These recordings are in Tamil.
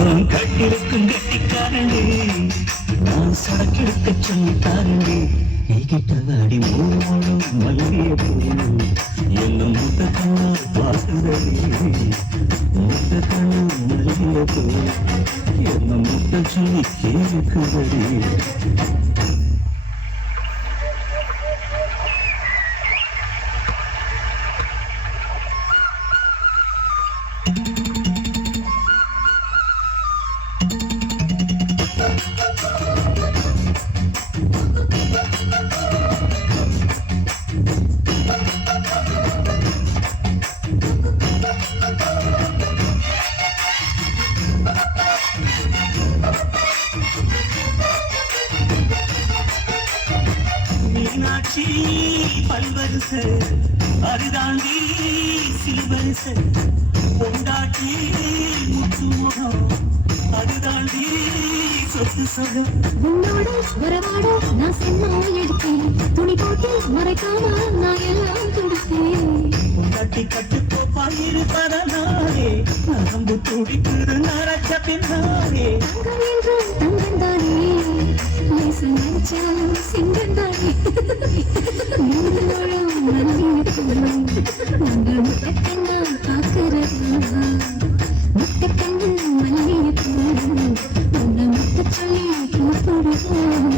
உன் கட்டிருக்கும் கட்டிக்காரண்டி நான் சடக்கெடுக்க சொல்லித்தாரண்டி நீ கிட்ட வாடி மூணு மூணு மல்லிய பூ என்ன முத்த கண்ணா வாசுதடி முத்த கண்ணா மல்லிய பூ என்ன முத்த சொல்லி கேட்குதடி மீனாட்சி பல்வரிச அரிதாண்டி சிலுவரிச பொண்டாட்டி முத்துமுகம் அதுதாண்டி சொத்து சொகம் உன்னோட வரவாட நான் சென்னா எடுத்தேன் துணி போட்டு மறைக்காம நான் எல்லாம் துடித்தேன் பொண்டாட்டி கட்டுக்கோப்பா இருப்பதனாலே நரம்பு துடிக்குது நரச்ச பின்னாலே தங்கம் என்றும் தங்கம் தானே வயசு நினைச்சா சிங்கம் தானே நீங்களும் மல்லிகைப்பூவும் உங்க முட்டக்கண்ணா பார்க்கறது முட்டக்கண்ணு மல்லிகைப்பூவும் உங்க முட்ட சொல்லி கூப்பிடுவோம்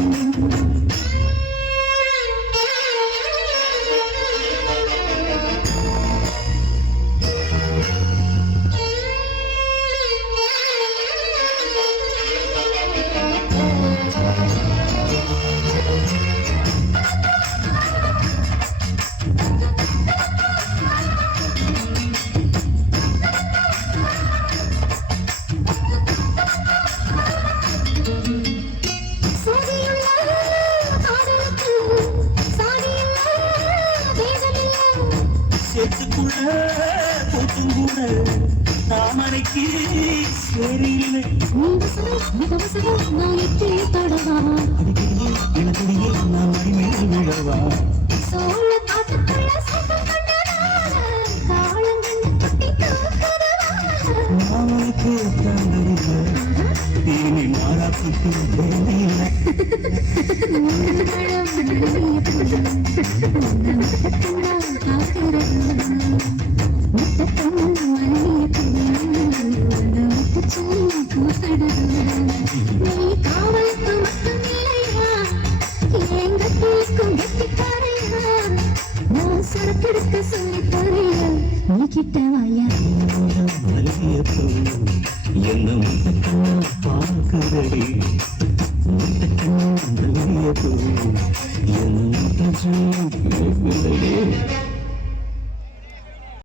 செத்துக்குள்ள போட்டும் கூட தாமரைக்கு சரியில்லை நான் எட்டி தொடவா அடிக்கடியே இளக்கடியே நான் மடிமேல் விழவா சோழ காட்டுக்குள்ள சத்தம் மாமனுக்கு தந்ததில்லை இனி மாறாப்புக்கு வேலையில்லை சரக்கெடுக்க சொல்லி தரையா நீ கிட்ட வாயா மல்லிய பூ என்ன முத்த கண்ணா பார்க்குதடி முத்த கண்ணா மல்லிய பூ என்ன முத்த சொல்லி கேட்குதடி